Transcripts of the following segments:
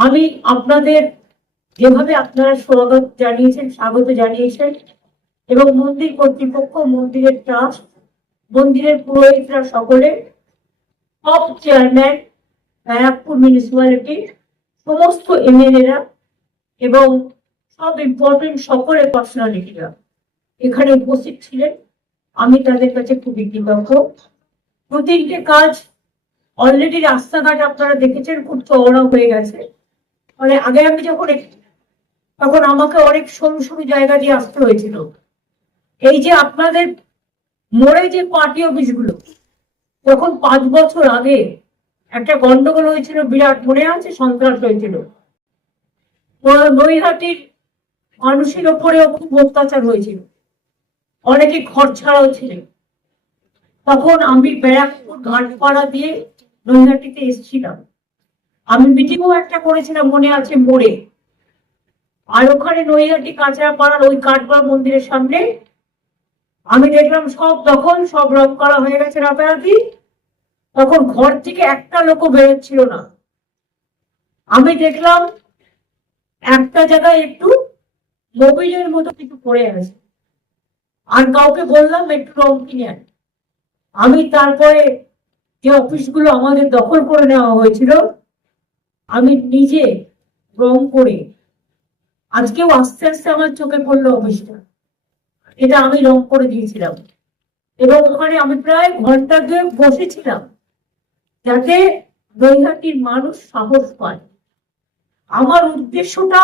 আমি আপনাদের যেভাবে আপনারা স্বাগত জানিয়েছেন স্বাগত জানিয়েছেন, এবং মন্দির কর্তৃপক্ষ, মন্দিরের ট্রাস্ট মন্দিরের পুরোহিতরা সকলে সব চেয়ারম্যান ব্যারাকপুর মিউনিসিপ্যালিটি সমস্ত এমএলএরা এবং সব ইম্পর্টেন্ট সকলের পার্সোনালিটিরা এখানে উপস্থিত ছিলেন। আমি তাদের কাছে খুবই কৃতজ্ঞ। তিনটে কাজ অলরেডি রাস্তাঘাট আপনারা দেখেছেন, খুব চওড়া হয়ে গেছে। মানে আগে আমি যখন তখন আমাকে অনেক সরু সরু জায়গা দিয়ে আসতে হয়েছিল। এই যে আপনাদের মোড়ে যে পার্টি অফিসগুলো তখন পাঁচ বছর আগে একটা গন্ডগোল হয়েছিল, বিরাট মনে আছে, সন্ত্রাস হয়েছিল। নৈহাটির মানুষের ওপরেও খুব অত্যাচার হয়েছিল। অনেকে ঘর ছাড়াও ছিলেন। তখন আমি ব্যারাকপুর, ঘাটপাড়া দিয়ে নৈহাটিতে এসেছিলাম। আমি মিটিংও একটা করেছিলাম, মনে আছে, মোড়ে। আর ওখানে নৈহাটি কাঁচরা পাড়ার ওই কাঠগড় মন্দিরের সামনে আমি দেখলাম সব দখল, সব রং করা হয়ে গেছে রাতারাতি। তখন ঘর থেকে একটা লোকও বেরোচ্ছিল না। আমি দেখলাম একটা জায়গায় একটু মোবিলের মতো কিছু পড়ে আছে। আর কাউকে বললাম, একটু রং কিনে আন। আমি তারপরে যে অফিসগুলো আমাদের দখল করে নেওয়া হয়েছিল আমি নিজে রং করে, আজকেও আস্তে আস্তে আমার চোখে পড়ল অফিসটা। এটা আমি রং করে দিয়েছিলাম। এবং ওখানে আমি প্রায় ঘণ্টা দুয়েক বসেছিলাম, যাতে নৈহাটির মানুষ সাহস পায়। আমার উদ্দেশ্যটা,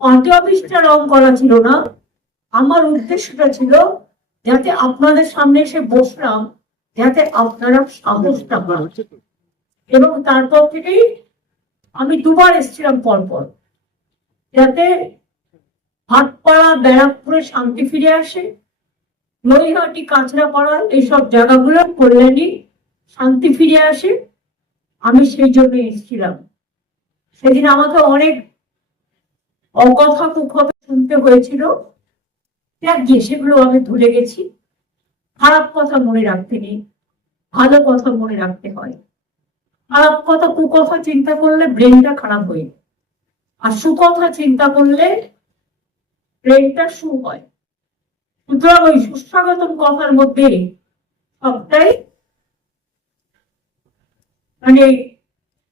পার্টি অফিসটা রং করা ছিল না। আমার উদ্দেশ্যটা ছিল যাতে আপনাদের সামনে এসে বসলাম, যাতে আপনারা সাহসটা পান। এবং তারপর থেকেই আমি দুবার এসেছিলাম পরপর। যাতে হাটপাড়া, ব্যারাকপুরে শান্তি ফিরে আসে, নৈহাটি, কাঁচরাপাড়া, এইসব জায়গাগুলো কল্যাণী শান্তি ফিরে আসে, আমি সেই জন্য এসেছিলাম। সেদিন আমাকে অনেক অকথা কুকথা শুনতে হয়েছিল। যাক গিয়ে সেগুলো আমি ভুলে গেছি। খারাপ কথা মনে রাখতে নেই, ভালো কথা মনে রাখতে হয়। খারাপ কথা কুকথা চিন্তা করলে ব্রেনটা খারাপ হয়ে আর সুকথা চিন্তা করলে ব্রেনটা সু হয়। সুতরাং ওই সুস্বাগতম কথার মধ্যে সবটাই মানে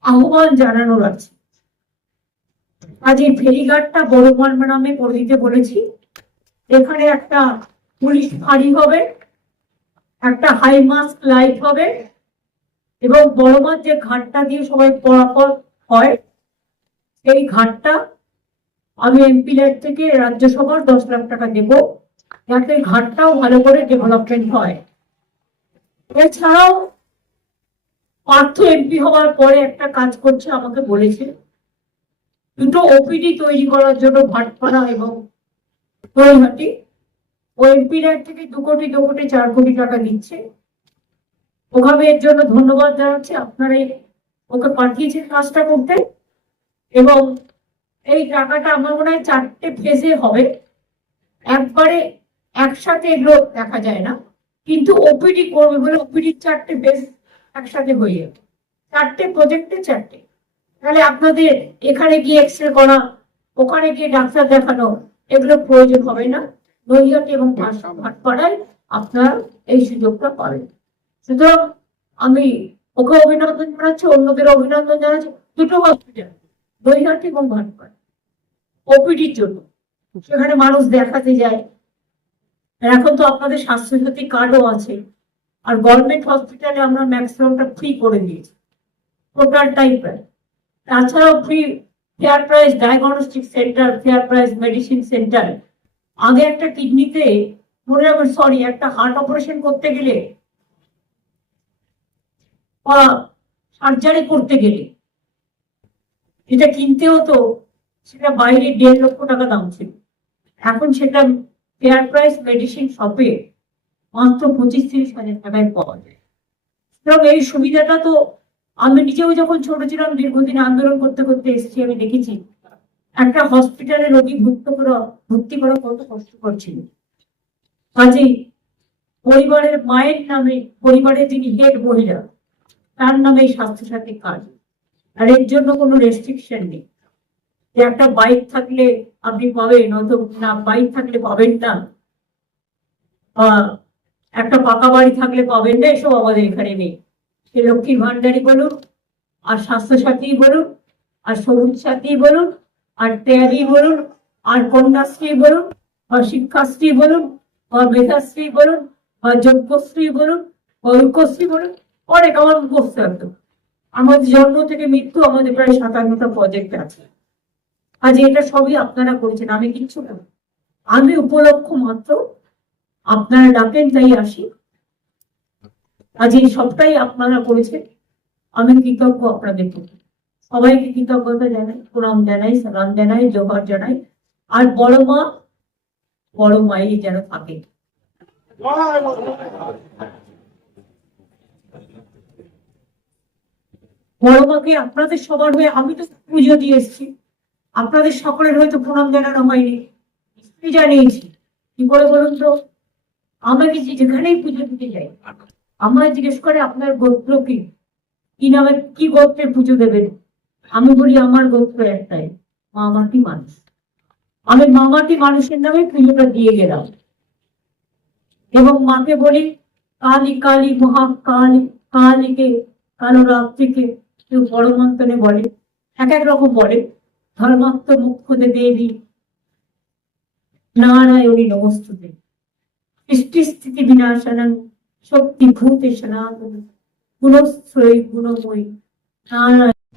আহ্বান জানানোর আছে। আজ এই ফেরিঘাটটা বড় নামে করে দিতে বলেছি। এখানে একটা পুলিশ ফাঁড়ি হবে, একটা হাই মাস্ক লাইট হবে এবং বড় মাছ যে ঘাটটা দিয়ে সবাই পরাপর হয় এই ঘাটটা আমি এমপি ল্যাড থেকে রাজ্যসভার দশ লাখ টাকা দেব। যাতে ঘাটটাও ভালো করে ডেভেলপমেন্ট হয়। এছাড়াও পার্থ এমপি হওয়ার পরে একটা কাজ করছে, আমাকে বলেছে, দুটো ওপিডি তৈরি করার জন্য ভাটপাড়া এবং নৈহাটি ও এমপি ল্যাড থেকে দু কোটি দু কোটি, চার কোটি টাকা দিচ্ছে ওখানে এর জন্য ধন্যবাদ জানাচ্ছি। আপনারা এই- ওকে পাঠিয়েছেন কাজটা করতে। এবং এই টাকাটা আমার মনে হয় চারটে ফেজে হবে। একবারে একসাথে এগুলো দেখা যায় না। কিন্তু ওপিডি করবে বলে ওপিডির চারটে ফেজ একসাথে হয়ে যাবে চারটে প্রজেক্টে চারটে। তাহলে আপনাদের এখানে গিয়ে এক্স রে করা ওখানে গিয়ে ডাক্তার দেখানো এগুলো প্রয়োজন হবে না। নৈহাটি এবং ভাটপাড়ায় আপনারা এই সুযোগটা পাবেন। সুতরাং আমি ওকে অভিনন্দন জানাচ্ছি, অন্যদের অভিনন্দন জানাচ্ছি। দুটো হসপিটাল নৈহাটি এবং ভাটপাড়া ওপিডির জন্য। সেখানে মানুষ দেখাতে যায়। আর এখন তো আপনাদের স্বাস্থ্যসাথী কার্ডও আছে। আর গভর্নমেন্ট হসপিটালে আমরা ম্যাক্সিমামটা ফ্রি করে দিয়েছি। টোটালটাই প্রায় তাছাড়াও free fair price diagnostic centre fair price medicine centre আগে একটা কিডনিতে মনে রাখবেন সরি একটা হার্ট অপারেশন করতে গেলে বা সার্জারি করতে গেলে যেটা কিনতে হতো, সেটা বাইরে দেড় লক্ষ টাকা দাম ছিল। এখন সেটা ফেয়ার প্রাইস মেডিসিন শপে মাত্র পঁচিশ তিরিশ হাজার টাকায় পাওয়া যায়। সুতরাং এই সুবিধাটা তো আমি নিজেও যখন ছোট ছিলাম, দীর্ঘদিন আন্দোলন করতে করতে এসেছি, আমি দেখেছি একটা হসপিটালে রোগী ভর্তি করা ভর্তি করা কত কষ্টকর ছিল। কাজেই পরিবারের মায়ের নামে, পরিবারের যিনি হেড মহিলা তার নামে স্বাস্থ্যসাথী কার্ড আর এর জন্য কোনো রেস্ট্রিকশন নেই। যে একটা বাইক থাকলে আপনি পাবেন অত না বাইক থাকলে পাবেন না। একটা পাকা বাড়ি থাকলে পাবেন না, এসব আমাদের এখানে নেই। সে লক্ষ্মীর ভান্ডারই বলুন, আর স্বাস্থ্যসাথী বলুন, আর সবুজ সাথী বলুন, আর ট্যাবই বলুন, আর কন্যাশ্রী বলুন, বা শিক্ষাশ্রী বলুন, বা মেধাশ্রী বলুন, বা যজ্ঞশ্রী বলুন, বা ঐক্যশ্রী বলুন অনেক আমার মুখস্থ একদম আমাদের জন্ম থেকে মৃত্যু আমাদের প্রায় সাতান্নটা প্রজেক্ট আছে। আজ এটা সবই আপনারা করেছেন, আমি কিচ্ছু না আমি উপলক্ষ মাত্র আপনারা ডাকেন, তাই আসি। আজ এই সবটাই আপনারা করেছেন, আমি কৃতজ্ঞ আপনাদের প্রতি। সবাইকে কৃতজ্ঞতা জানাই, প্রণাম জানাই, সালাম জানাই জোহর জানাই। আর বড় মা, বড় মাই যেন থাকে। বড় মাকে আপনাদের সবার হয়ে আমি তো পুজো দিয়ে এসেছি। আপনাদের সকলের হয়তো প্রণাম জানানো হয়নি। আমি জানিয়েছি। কি করে বলুন তো? আমাকে যে- যেখানেই পুজো দিতে যাই, আমার জিজ্ঞেস করে আপনার গোত্র কি? কি নামে কি গোত্রে পুজো দেবেন? আমি বলি, আমার গোত্র একটাই, মামাটি মানুষ। আমি মামাটি মানুষের নামে পুজোটা দিয়ে গেলাম। এবং মাকে বলি, কালী কালী মহাকালী কালীকে, কালো রাত্রিকে কেউ মন্ত্রণে বলে, এক এক রকম বলে, ধর্মাত্ম মুখ্যতে দেবী, নারায়ণী নমস্তুতে। সৃষ্টি স্থিতি বিনাশানাং, শক্তি ভূতে সনাতন, গুণশ্রয়ী গুণময়ী, নারায়ণ